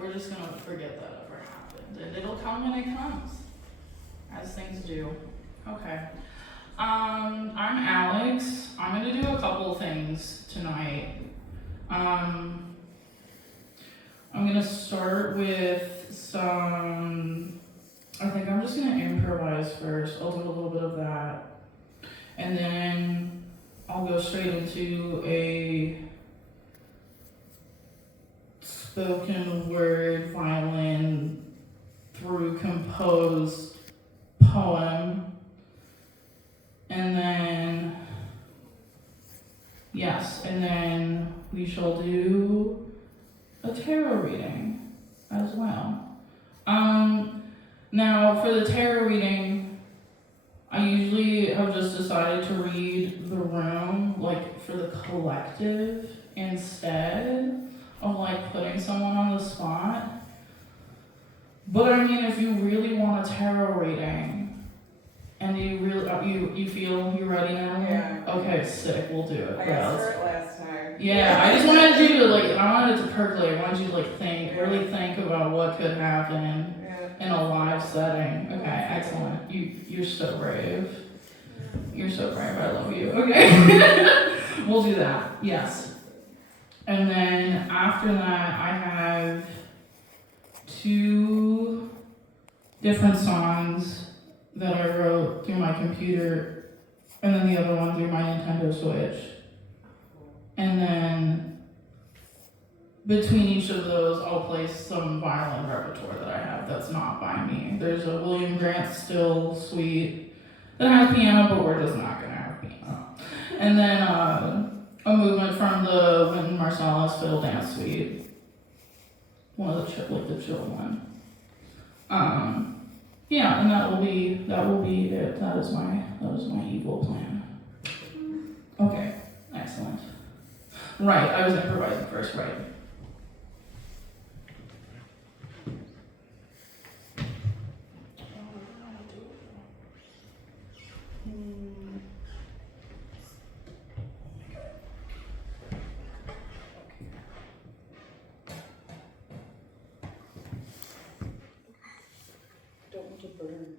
we're just gonna forget that ever happened, and it'll come when it comes, as things do. Okay. I'm Alex. I'm gonna do a couple things tonight. I'm gonna start with some, I think I'm just gonna improvise first. I'll do a little bit of that. And then I'll go straight into a spoken word violin through composed poem. And then, yes, and then we shall do a tarot reading as well. Now for the tarot reading, I usually have just decided to read the room, like for the collective, instead of like putting someone on the spot. But I mean, if you really want a tarot reading, and you really, you feel you're ready now? Yeah. Okay, sick, we'll do it. I asked for it last time. Yeah, I just wanted you to I wanted it to percolate. I wanted you to really think about what could happen in a live setting. Okay, excellent. You're so brave. You're so brave. I love you. Okay, we'll do that. Yes. And then after that, I have 2 different songs that I wrote through my computer, and then the other one through my Nintendo Switch. And then between each of those, I'll play some violin repertoire that I have that's not by me. There's a William Grant Still suite that has piano, but we're just not gonna have piano. And then a movement from the Wynton Marsalis Fiddle Dance Suite, one of the chill one. Yeah, and that will be it. That is my evil plan. Okay, excellent. Right, I was improvising first, right. Don't want to burn.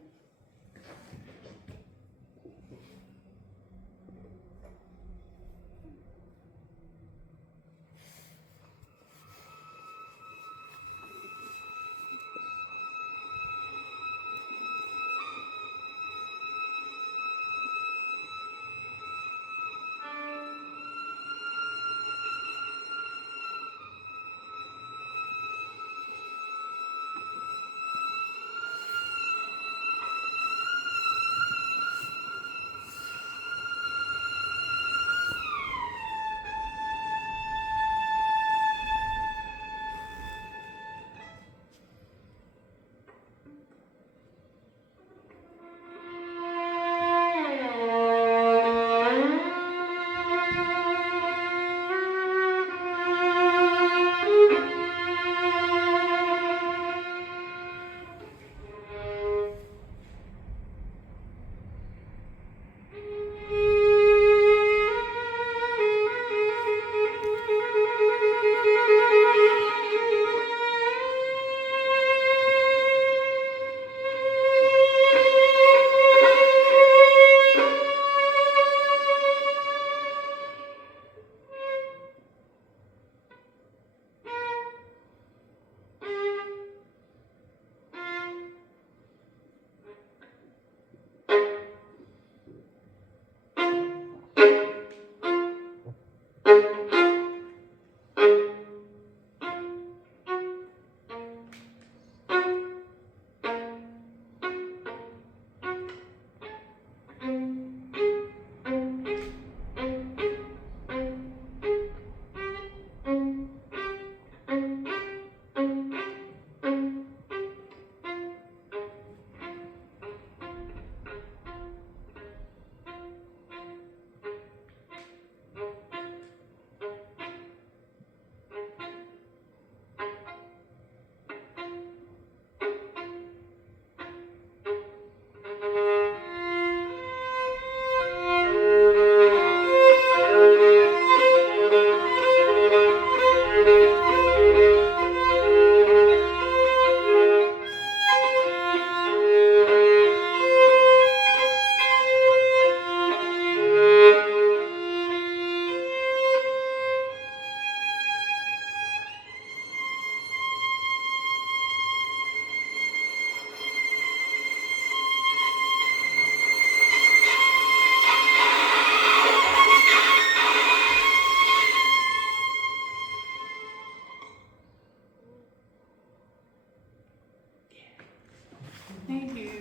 Thank you.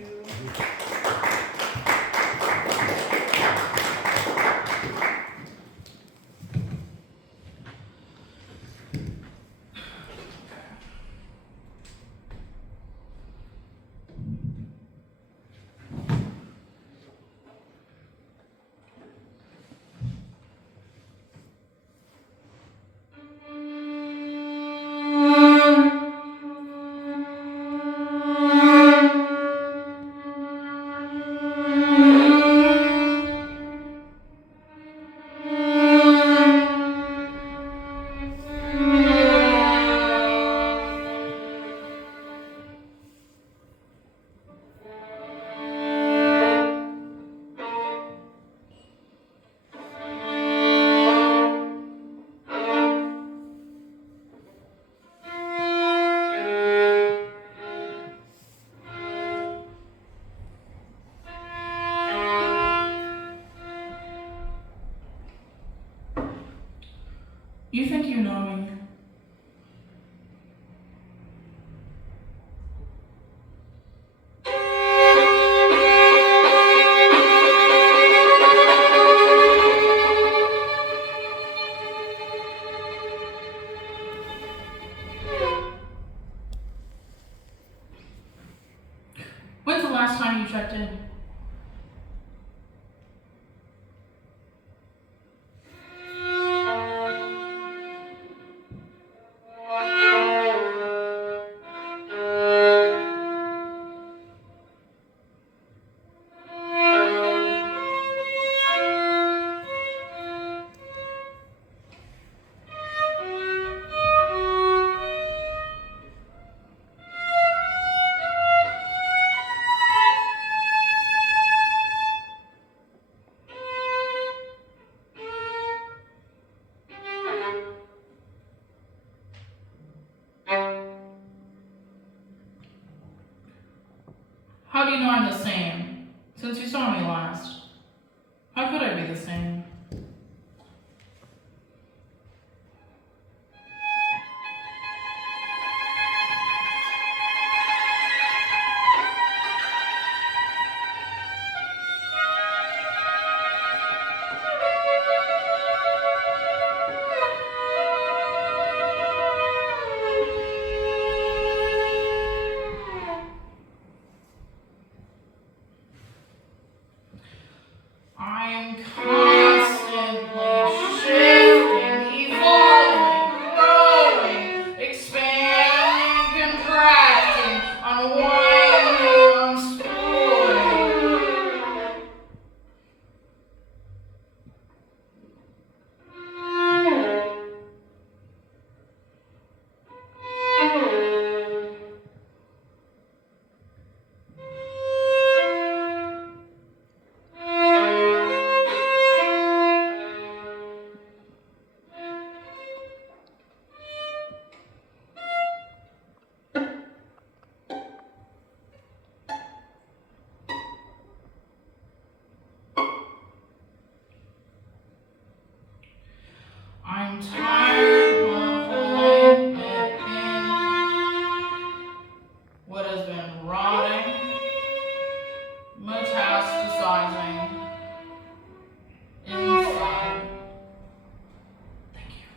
You think you know me? When's the last time you checked in? How do you know I'm the same? Since you saw me last. How could I be the same? I'm constantly shifting, evolving, growing, expanding, contracting, unwinding, unspooling. I'm tired of holding it in. What has been rotting, metastasizing inside. Thank you.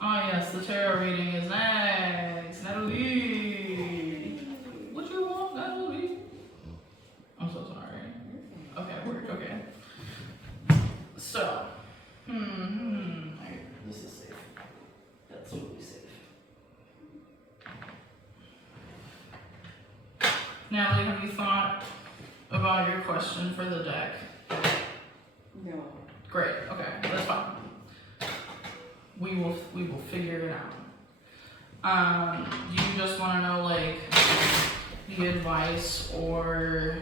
Ah, yes, the tarot reading is next. Natalie. What you want, Natalie? I'm so sorry. Okay, weird. Okay. So, this is safe. That's really safe. Natalie, have you thought about your question for the deck? No. Great. Okay, that's fine. We will figure it out. Do you just want to know like the advice or?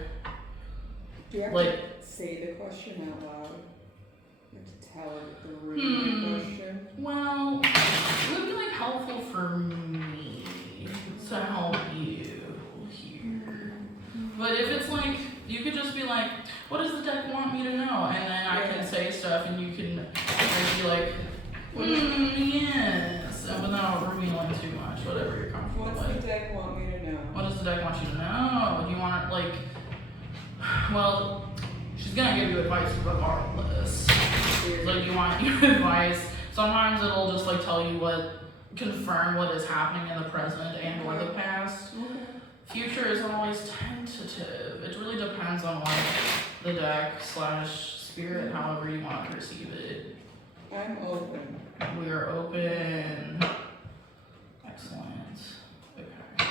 Do you have like, to say the question out loud? You have to tell the room the question? Well, it would be like helpful for me to help you here. But if it's like, you could just be like, what does the deck want me to know? And then I can say stuff and you can be like, yes. Yes, and without revealing too much, whatever you're comfortable What's with. the deck want me to know? What does the deck want you to know? Do you want it, like, well, she's gonna give you advice regardless. Like, you want your advice. Sometimes it'll just, like, tell you confirm what is happening in the present and or the past. Okay. Future is always tentative. It really depends on, like, the deck / spirit, however you want to perceive it. I'm open. We are open. Excellent. Okay.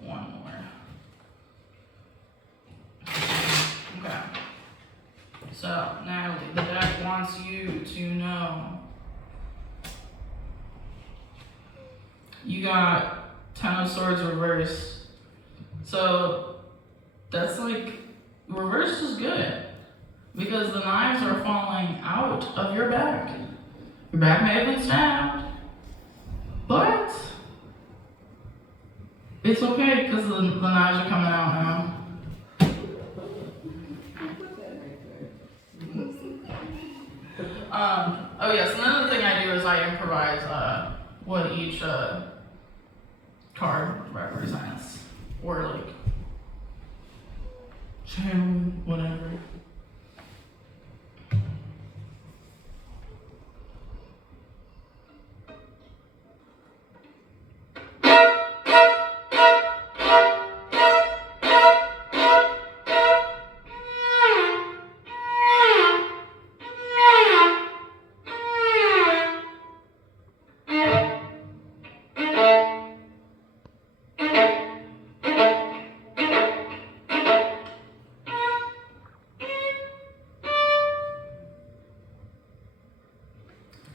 One more. Okay. So, Natalie, the deck wants you to know. You got 10 of Swords reversed. So, that's like, reversed is good. Because the knives are falling out of your back. Your back may have been stabbed. But it's okay because the knives are coming out now. Oh yes, another thing I do is I improvise what each card represents. Or like channel, whatever.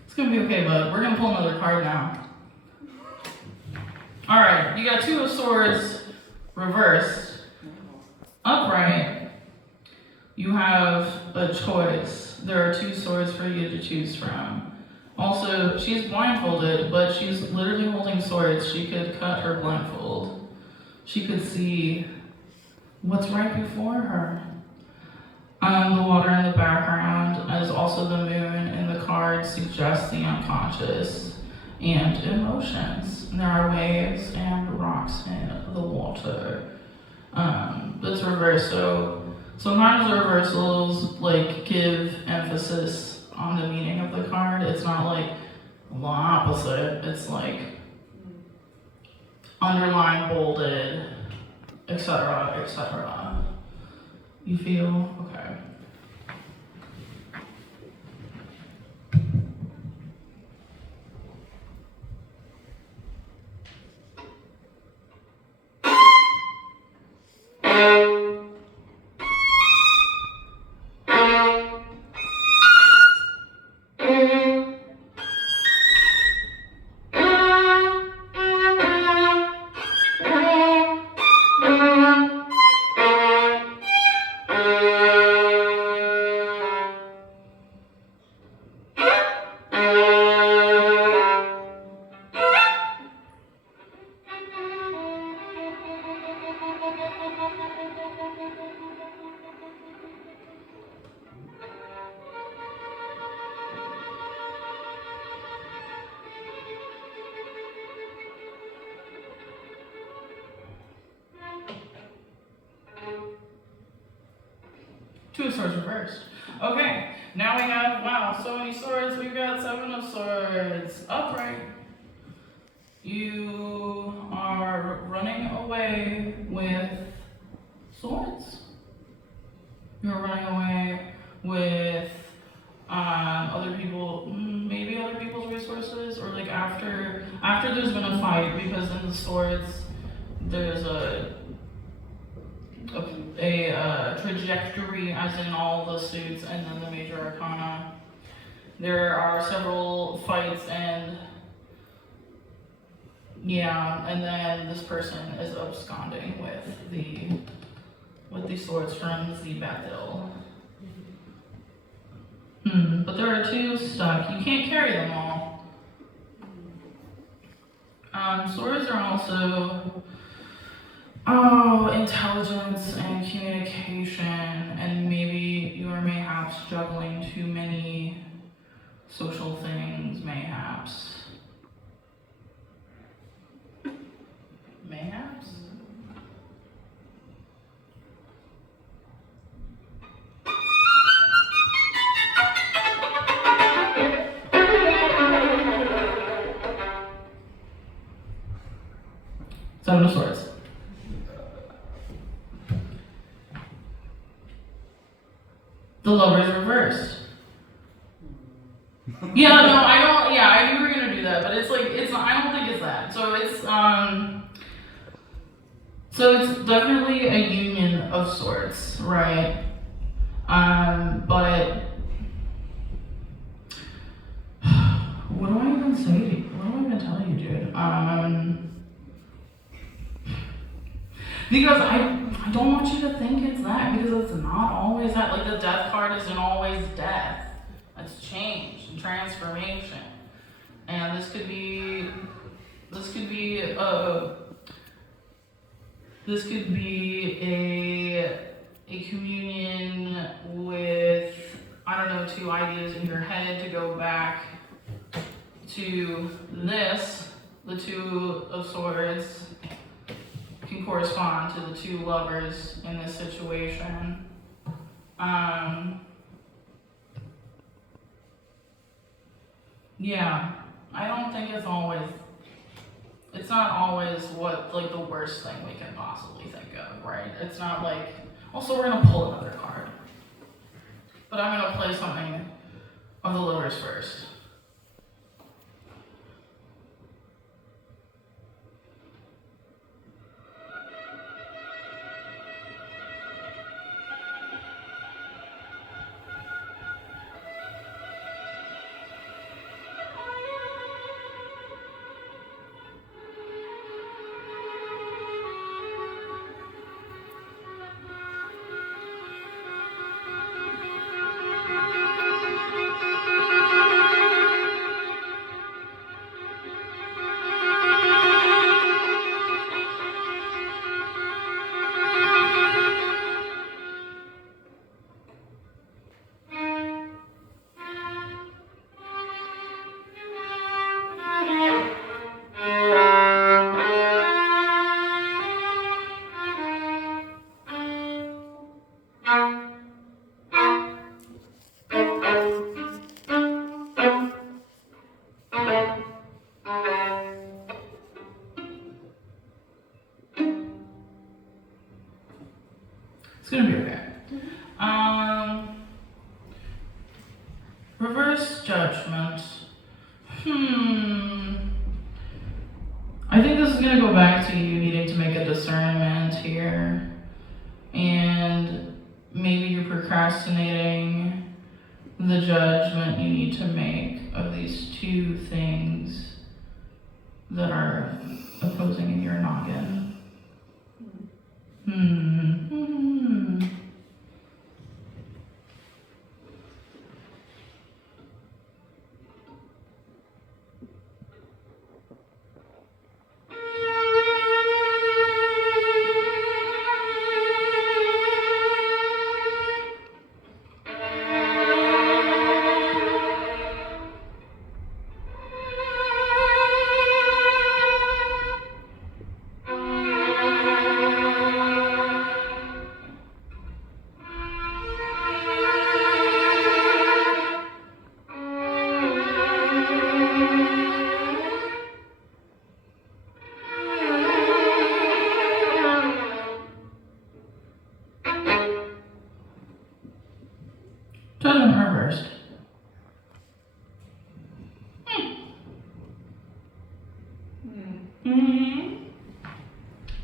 It's gonna be okay, bud. We're gonna pull another card now. Alright, you got 2 of Swords reversed. Upright, you have a choice. There are 2 swords for you to choose from. Also, she's blindfolded, but she's literally holding swords. She could cut her blindfold. She could see what's right before her. The water in the background, as also the moon in the card, suggests the unconscious and emotions. There are waves and rocks in the water. That's reversed, so sometimes the reversals like give emphasis on the meaning of the card. It's not like the opposite. It's like underlined, bolded, etc., etc. You feel okay? Two of Swords reversed. Okay, now we have, wow, so many swords. We've got 7 of Swords. Upright. You are running away with swords. You're running away with other people, maybe other people's resources, or like after there's been a fight, because in the swords there's a trajectory, as in all the suits, and then the major arcana. There are several fights, and yeah, and then this person is absconding with the swords from the battle. But there are 2 stuck. You can't carry them all. Swords are also intelligence and communication, and maybe you are mayhaps juggling too many social things, mayhaps. Seven of Swords. The Lover's reversed. Yeah, no, I don't. Yeah, I knew we were gonna do that, but it's like it's. I don't think it's that. So it's definitely a union of sorts, right? But what do I even say to you? What do I even tell you, dude? Because I don't want you to think it's that, because it's not always that. Like, the death card isn't always death. It's change and transformation. And this could be a communion with, I don't know, two ideas in your head to go back to this. The Two of Swords can correspond to the two lovers in this situation. Yeah, I don't think it's not always what, like, the worst thing we can possibly think of, right? It's not like, also we're gonna pull another card. But I'm gonna play something of the lovers first. It's gonna be okay. Reverse judgment. I think this is gonna go back to you needing to make a discernment here. And maybe you're procrastinating the judgment you need to make of these two things that are opposing in your noggin. Judgment reversed.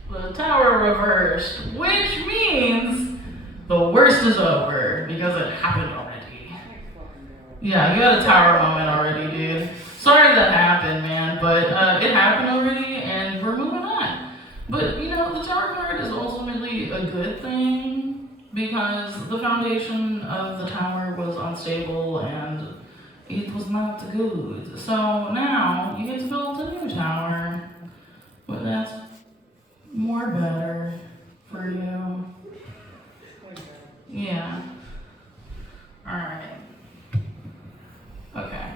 The Tower reversed, which means the worst is over, because it happened already. Yeah, you had a Tower moment already, dude. Sorry that happened, man, but it happened already, and we're moving on. But, you know, the Tower card is ultimately a good thing, because the foundation of the Tower was unstable, and it was not good. So now, you get to build a new tower, but that's more better for you. Yeah. Alright. Okay.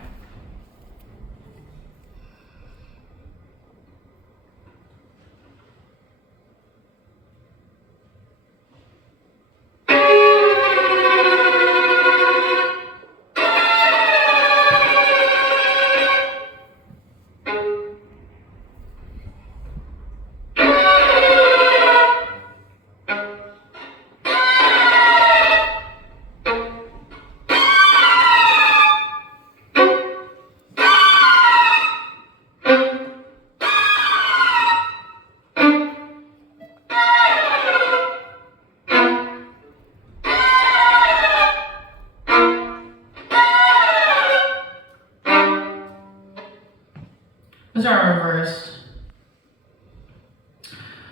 These are reversed.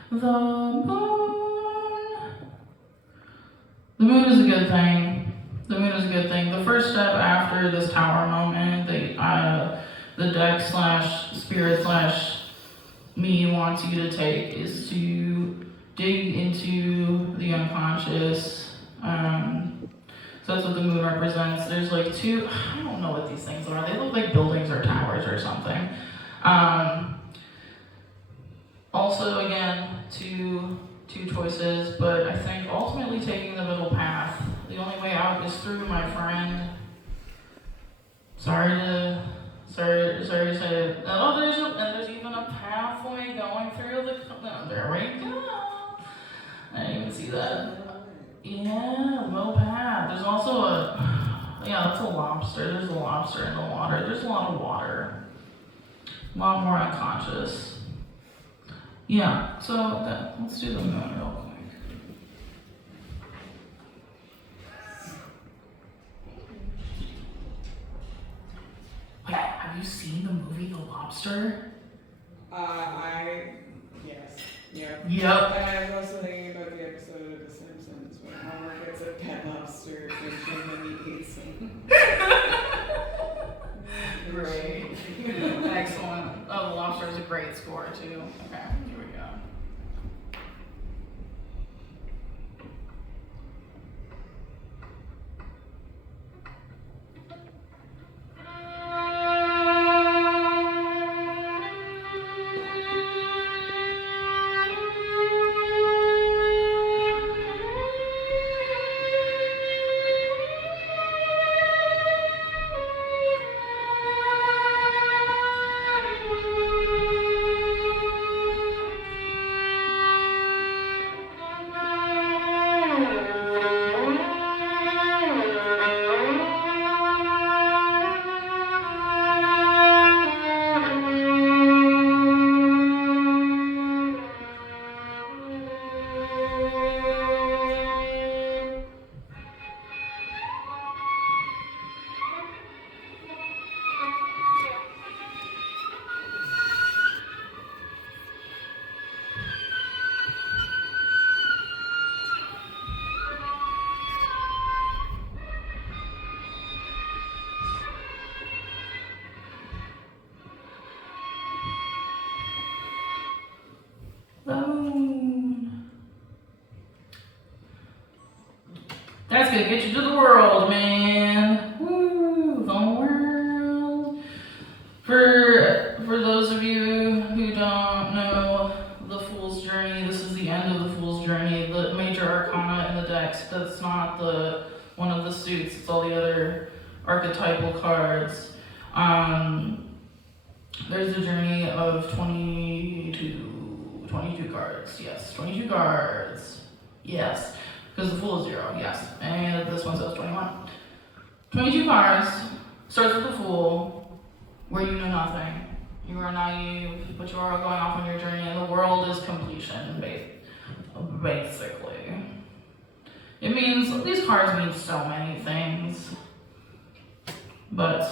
The moon is a good thing. The moon is a good thing. The first step after this tower moment, the deck slash spirit slash me wants you to take is to dig into the unconscious. So that's what the moon represents. There's like two, I don't know what these things are. They look like buildings or towers or something. Also, again, two choices, but I think ultimately taking the middle path. The only way out is through, my friend. Sorry to say it. Oh, there's even a pathway going through the. No, there we go. I didn't even see that. Yeah, the middle path. There's also that's a lobster. There's a lobster in the water. There's a lot of water. A lot more unconscious. Yeah, so let's do the moon real quick. Wait, have you seen the movie The Lobster? Yes. Yeah. Yep. And I was also thinking about the episode of The Simpsons where Homer gets a pet lobster fishing and he eats him. Great. Excellent. Oh, The Lobster is a great score, too. Okay, here we go. That's gonna get you to the world, man. Woo, the world. For those of you who don't know the Fool's Journey, this is the end of the Fool's Journey. The major arcana in the decks, that's not the one of the suits, it's all the other archetypal cards. There's the journey of 22 cards. Yes, 22 cards. Yes. Because the Fool is 0, yes. And this one says 21. 22 cards, starts with the Fool, where you know nothing. You are naive, but you are going off on your journey, and the world is completion, basically. It means, these cards mean so many things. But,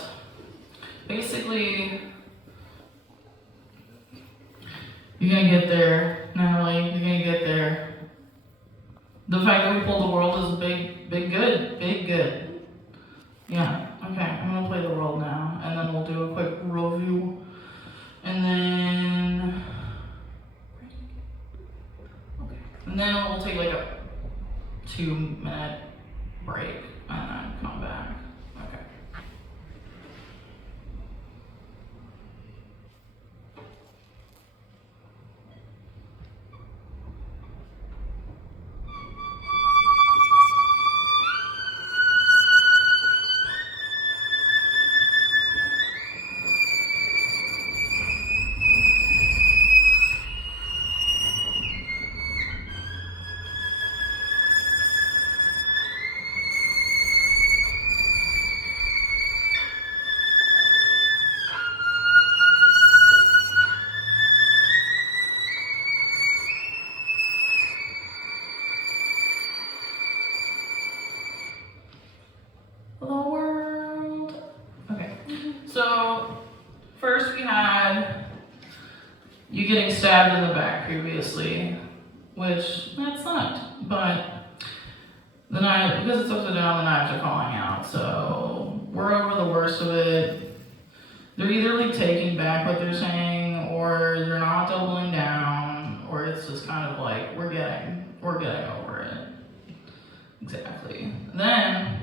basically, you're gonna get there, Natalie, you're gonna get there. The fact that we pulled the world is a big good. Yeah, okay, I'm gonna play the world now, and then we'll do a quick review. And then, okay. And then we'll take like a 2-minute break, and then come back. Okay. The world. Okay, so first we had you getting stabbed in the back previously, which that sucked, but the knife, because it's upside down, the knives are falling out, so we're over the worst of it. They're either like taking back what they're saying, or they're not doubling down, or it's just kind of like we're getting over it. Exactly. Then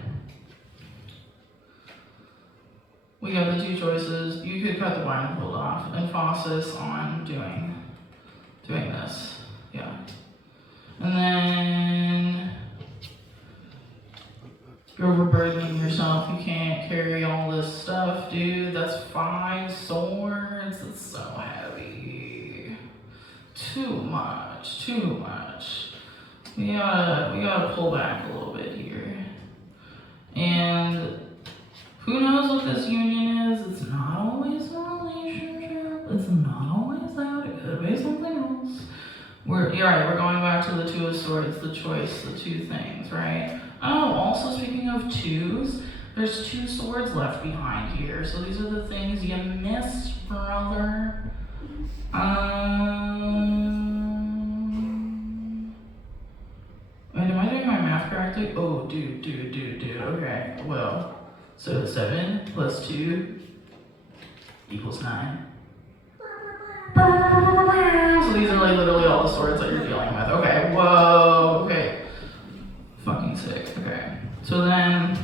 we got the two choices. You could cut the blindfold off and focus on doing this. Yeah. And then you're overburdening yourself. You can't carry all this stuff, dude. That's 5 swords. It's so heavy. Too much. We gotta pull back a little bit here. And who knows what this union is? It's not always a relationship. It's not always that. It could be something else. We're going back to the 2 of swords, the choice, the 2 things, right? Oh, also speaking of 2s, there's 2 swords left behind here. So these are the things you missed, brother. Wait, am I doing my math correctly? Oh, dude. Okay, well. So 7 plus 2 equals 9. So these are like literally all the swords that you're dealing with. Okay, whoa, okay. Fucking sick, okay. So then,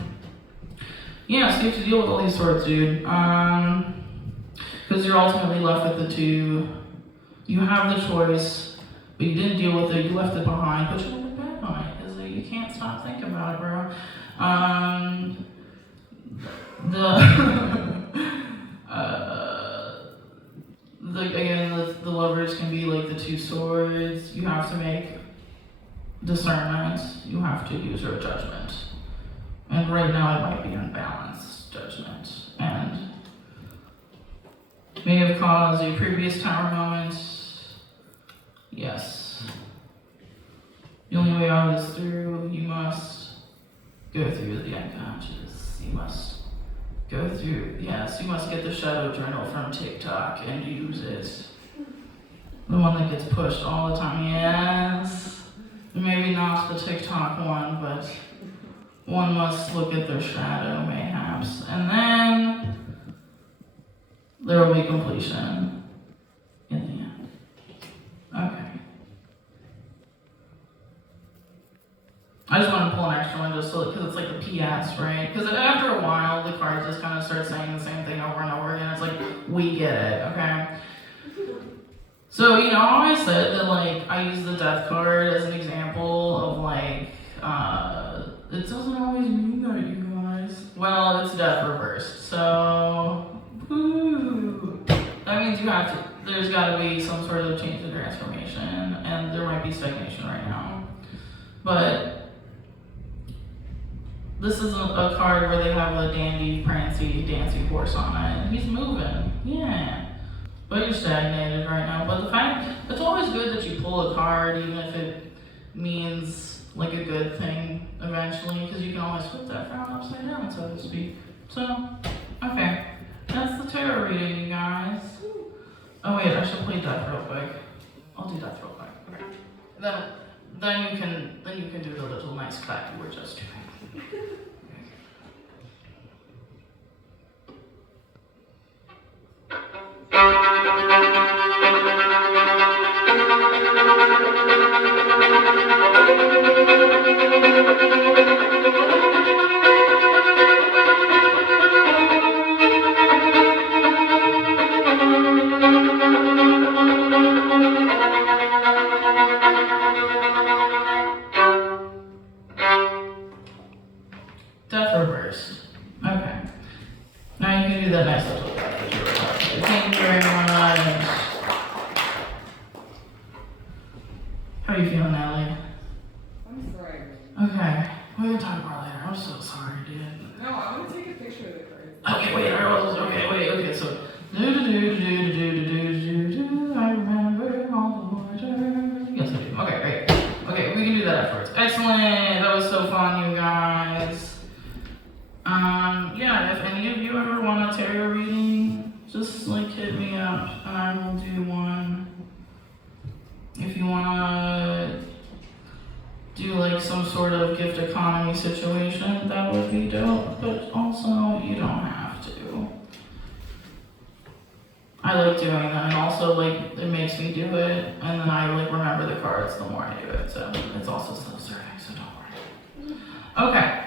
yeah, so you have to deal with all these swords, dude. Because you're ultimately left with the 2. You have the choice, but you didn't deal with it, you left it behind, but you look back on it, because you can't stop thinking about it, bro. The levers can be like the 2 swords. You have to make discernment. You have to use your judgment. And right now it might be unbalanced judgment. And may have caused a previous tower moment. Yes. The only way out is through. You must go through the unconscious. You must go through, yes, you must get the shadow journal from TikTok and use it. The one that gets pushed all the time, yes. Maybe not the TikTok one, but one must look at their shadow, mayhaps. And then there will be completion in the end. Okay. I just want to pull an extra one just so, because it's like the PS, right? Because after a while, the cards just kind of start saying the same thing over and over again. It's like, we get it, okay? So, you know, I said that, like, I use the death card as an example of, like, it doesn't always mean that, you guys. Well, it's death reversed, so, woo. That means there's got to be some sort of change and transformation, and there might be stagnation right now. But this isn't a card where they have a dandy, prancy, dancy horse on it. He's moving, yeah. But you're stagnated right now. But the fact, it's always good that you pull a card, even if it means like a good thing eventually, because you can always flip that frown upside down, so to speak. So, okay. That's the tarot reading, you guys. Oh wait, I should play death real quick. I'll do death real quick. Okay. Then you can do the little nice clap you were just doing. Death reversed. Okay. Now you can do that nice little clap that you were talking about. Thank you very much. How are you feeling, Natalie? I'm sorry. Okay. We can talk more later. I'm so sorry, dude. No, I want to take a picture of the card. Okay, wait, so I remember all the water. Yes, I do. Okay, great. Okay, we can do that afterwards. Excellent. That was so fun, you guys. Yeah, if any of you ever want a tarot reading, just like hit me up and I will do one. you wanna do like some sort of gift economy situation, that would be dope, but also you don't have to. I like doing that, and also like it makes me do it, and then I like remember the cards the more I do it, so it's also self-serving, so don't worry. Okay,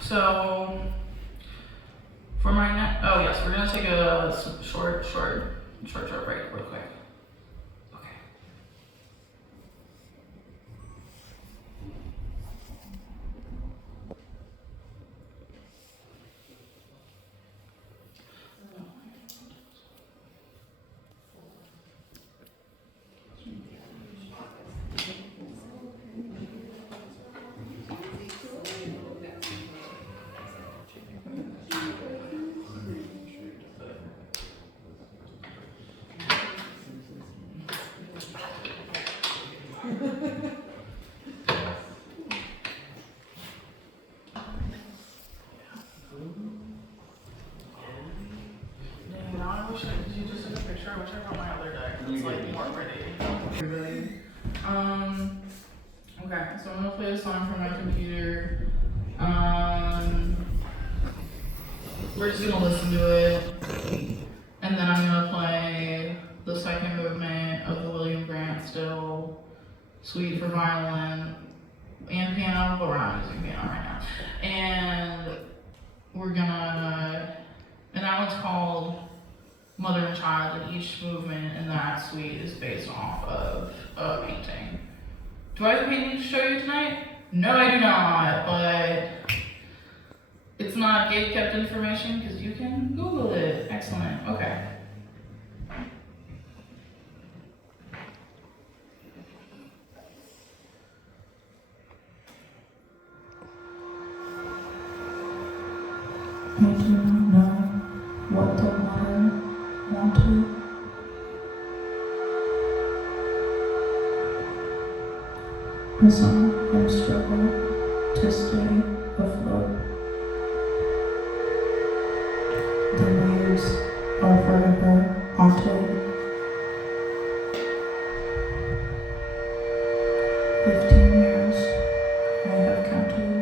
so for my next, oh yes, we're gonna take a short break real quick. Okay. Did you just take a picture? I wish I brought my other deck. It's like more pretty. Everybody. Okay, so I'm gonna play a song from my computer. We're just gonna listen to it. And then I'm gonna play the second movement of the William Grant Still Suite for violin and piano, but we're not using piano right now. And and that one's called Mother and Child, and each movement in that suite is based off of a painting. Do I have a painting to show you tonight? No, I do not, but it's not gate-kept information because you can Google it. Excellent, okay. I do not know what the water wanted. I saw him struggle to stay afloat. The waves are forever haunted. 15 years I have counted.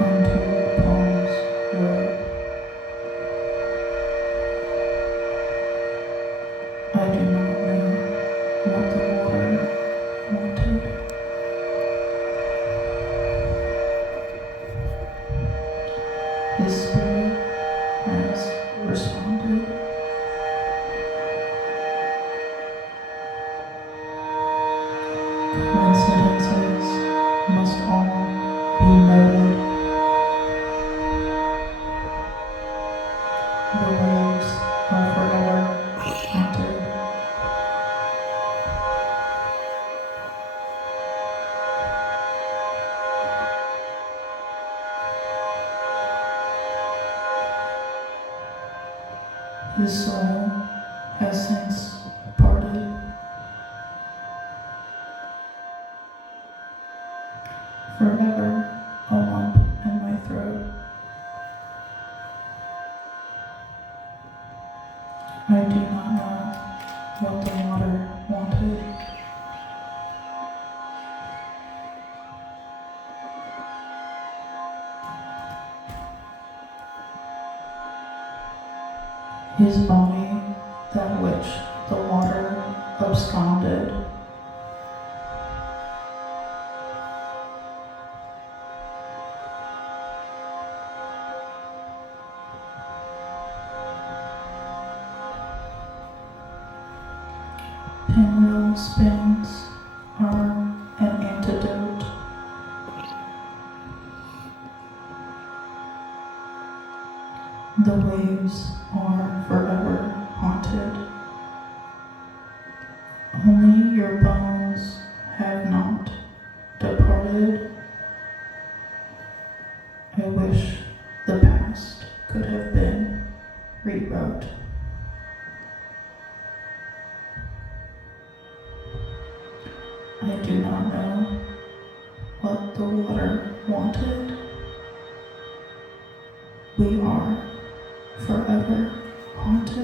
Until palms were. I do not know what the water wanted. His spirit has responded. Coincidences must all be noted. The waves are forever haunted. His soul has since parted. Forever a lump in my throat. I do not know what the water wanted. His body, that which the water absconded. Pinwheel spins are an antidote. The waves are forever haunted. Only your bones have not departed. I wish the past could have been rewrote. I do not know what the water wanted. We are forever haunted.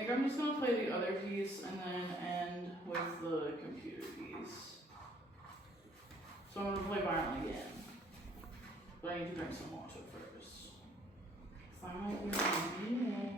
think I'm just gonna play the other piece and then end with the computer piece. So I'm gonna play violin again. But I need to drink some water first. Cause I might be reading.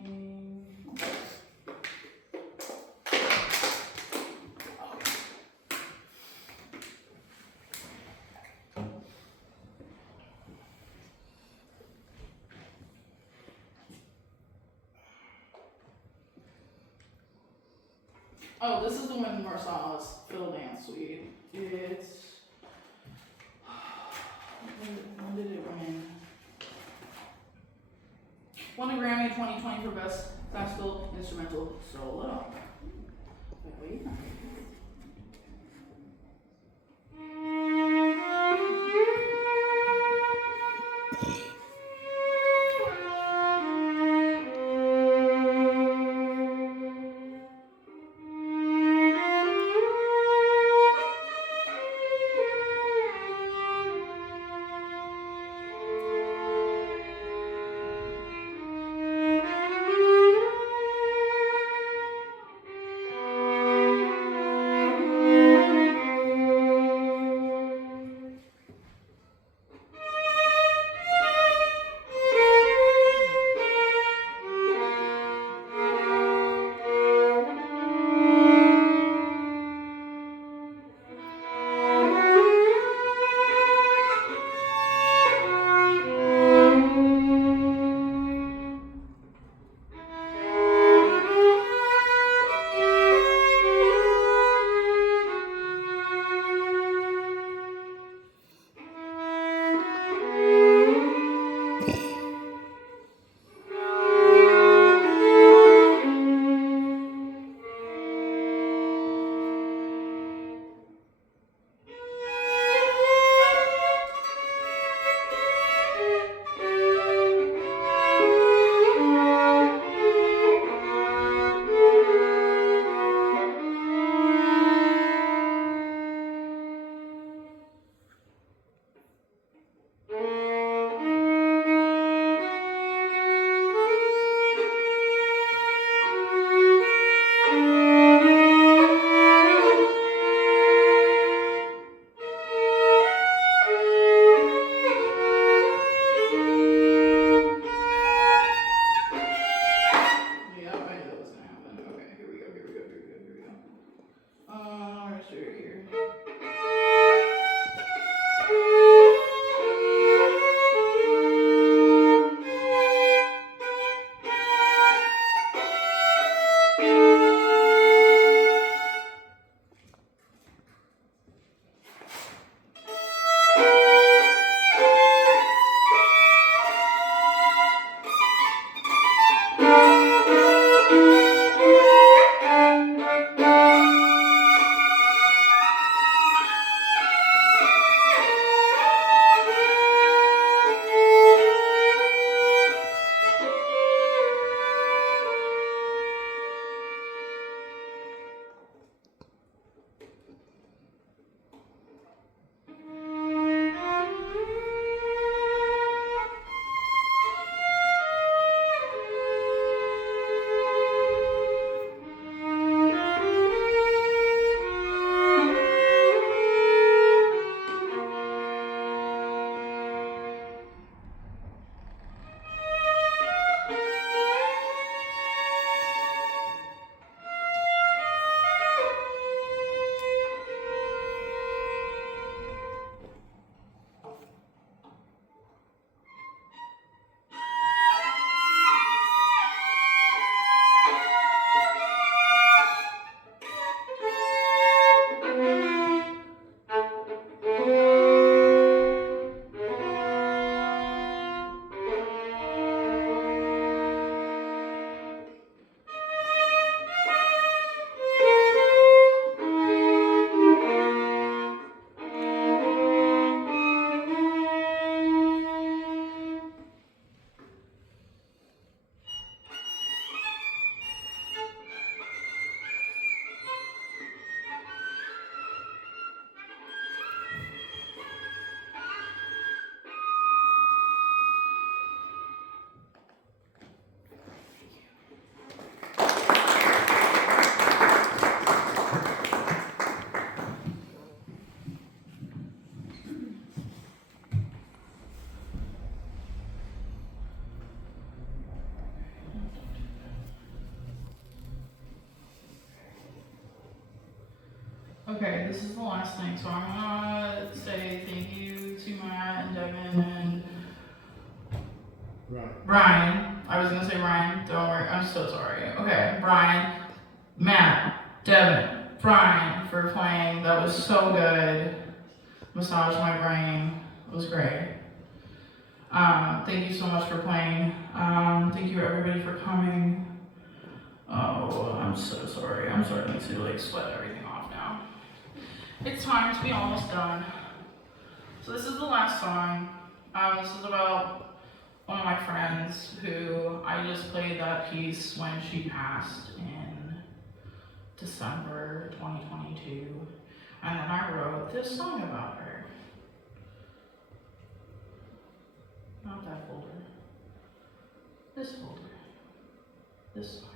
Oh, this is the Wynton Marsalis Fiddle Dance Suite. It's when did it win? Won a Grammy in 2020 for Best Classical Instrumental Solo. Wait. Okay, this is the last thing, so I'm gonna say thank you to Matt and Devin and Brian. I was gonna say Ryan, don't worry, I'm so sorry. Okay, Brian, Matt, Devin, Brian for playing. That was so good. Massaged my brain. It was great. Thank you so much for playing. Thank you everybody for coming. Oh, I'm so sorry. I'm starting to like sweat everything off now. It's time to be almost done. So this is the last song. This is about one of my friends who I just played that piece when she passed in December 2022. And then I wrote this song about her. Not that folder. This folder. This song.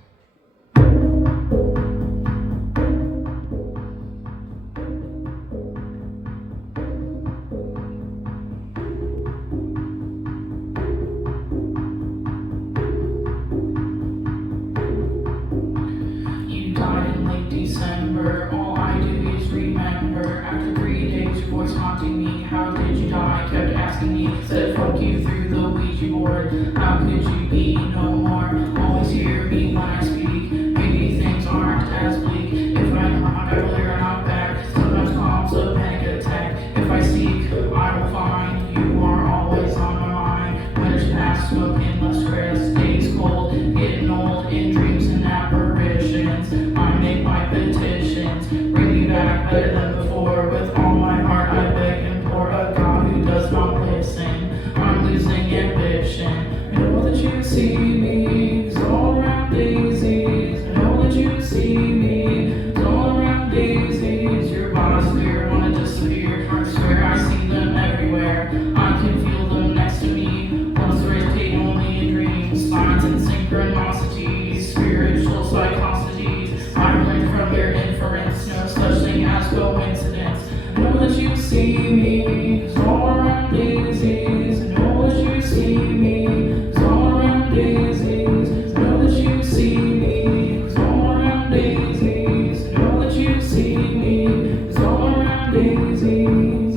You died in late December. All I do is remember. After 3 days, your voice haunting me. How did you die? Kept asking me. Said fuck you through the Ouija board. How could you be no more? Always hear me when I speak. Maybe things aren't as bleak. If I'm wrong, I will learn out back. Sometimes comes a panic attack. If I seek, I will find. You are always on my mind. Winter's past, smoking less stress. Days cold, getting old in dreams and apparitions. I make my petitions. Bring me back better than before. With all my heart, I beg and implore a God who does not listen. I'm losing ambition. I know that you see me. It's all around daisies. I know that you see me. It's all around daisies. Your body's clear, wanna disappear. I swear I see them everywhere. I can feel them next to me. Once rotate only in dreams. Signs and synchronicities. Spiritual psychosities. I learned from your inference. No such thing as coincidence. I know that you see me. It's all around daisies. I know that you see me. It's all around daisies. I know that you see me. It's all around daisies. I know that you see me. It's all around daisies.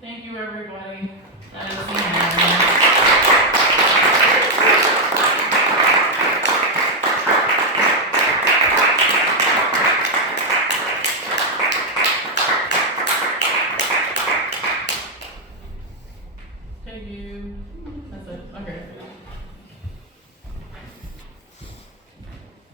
Thank you, everybody. That is the end. Thank you. That's it. Okay.